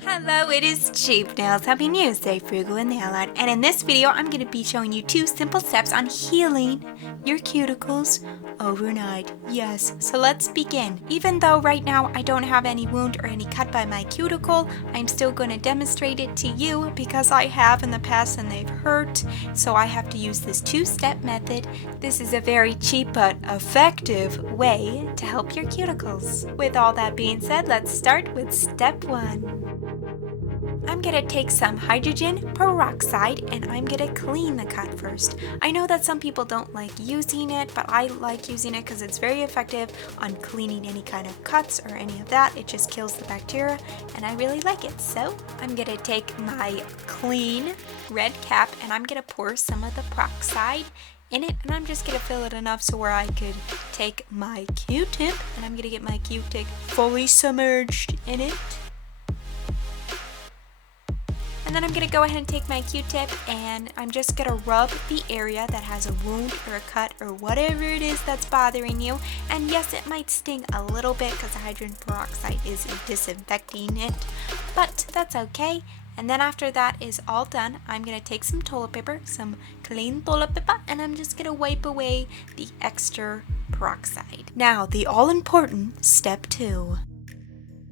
Hello, it is Cheap Nails helping you stay frugal in nail art, and in this video I'm going to be showing you 2 simple steps on healing your cuticles overnight. Yes, so let's begin. Even though right now I don't have any wound or any cut by my cuticle, I'm still going to demonstrate it to you because I have in the past and they've hurt, so I have to use this 2-step method. This is a very cheap but effective way to help your cuticles. With all that being said, let's start with step 1. I'm going to take some hydrogen peroxide and I'm going to clean the cut first. I know that some people don't like using it, but I like using it because it's very effective on cleaning any kind of cuts or any of that. It just kills the bacteria and I really like it. So I'm going to take my clean red cap and I'm going to pour some of the peroxide in it, and I'm just going to fill it enough so where I could take my Q-tip and I'm going to get my Q-tip fully submerged in it. And then I'm going to go ahead and take my Q-tip and I'm just going to rub the area that has a wound or a cut or whatever it is that's bothering you. And yes, it might sting a little bit because the hydrogen peroxide is disinfecting it, but that's okay. And then after that is all done, I'm going to take some toilet paper, some clean toilet paper, and I'm just going to wipe away the extra peroxide. Now, the all-important step 2,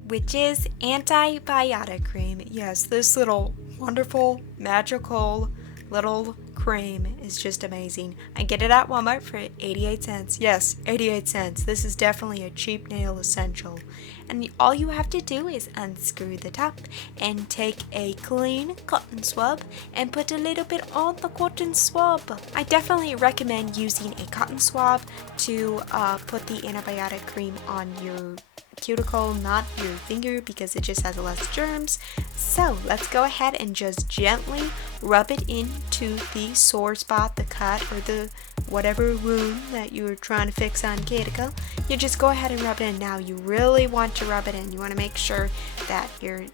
which is Antibiotic Cream. Yes, this little wonderful, magical little cream is just amazing. I get it at Walmart for 88 cents. Yes, 88 cents. This is definitely a cheap nail essential. And all you have to do is unscrew the top and take a clean cotton swab and put a little bit on the cotton swab. I definitely recommend using a cotton swab to put the antibiotic cream on your cuticle, not your finger, because it just has less germs. So let's go ahead and just gently rub it into the sore spot, the cut, or the whatever wound that you're trying to fix on cuticle. You just go ahead and rub it in. Now you really want to rub it in. You want to make sure that your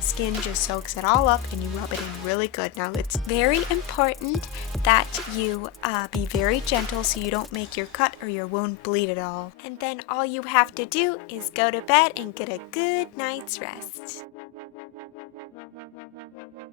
skin just soaks it all up and you rub it in really good. Now it's very important that you be very gentle so you don't make your cut or your wound bleed at all. And then all you have to do is go to bed and get a good night's rest.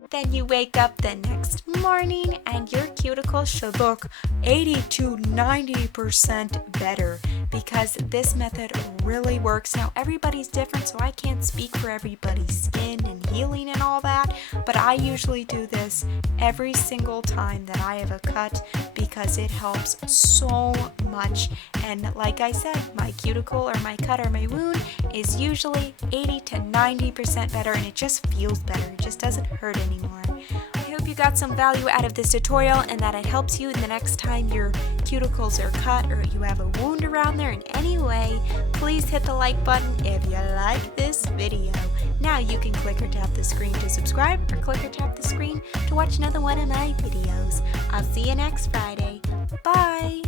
Then you wake up the next morning and your cuticle should look 80 to 90% better because this method really works. Now everybody's different, so I can't speak for everybody's skin and healing and all that, but I usually do this every single time that I have a cut because it helps so much. And like I said, my cuticle or my cut or my wound is usually 80 to 90% better, and it just feels better. It just doesn't hurt anymore. I hope you got some value out of this tutorial and that it helps you the next time your cuticles are cut or you have a wound around there in any way. Please hit the like button if you like this video. Now you can click or tap the screen to subscribe or click or tap the screen to watch another one of my videos. I'll see you next Friday. Bye!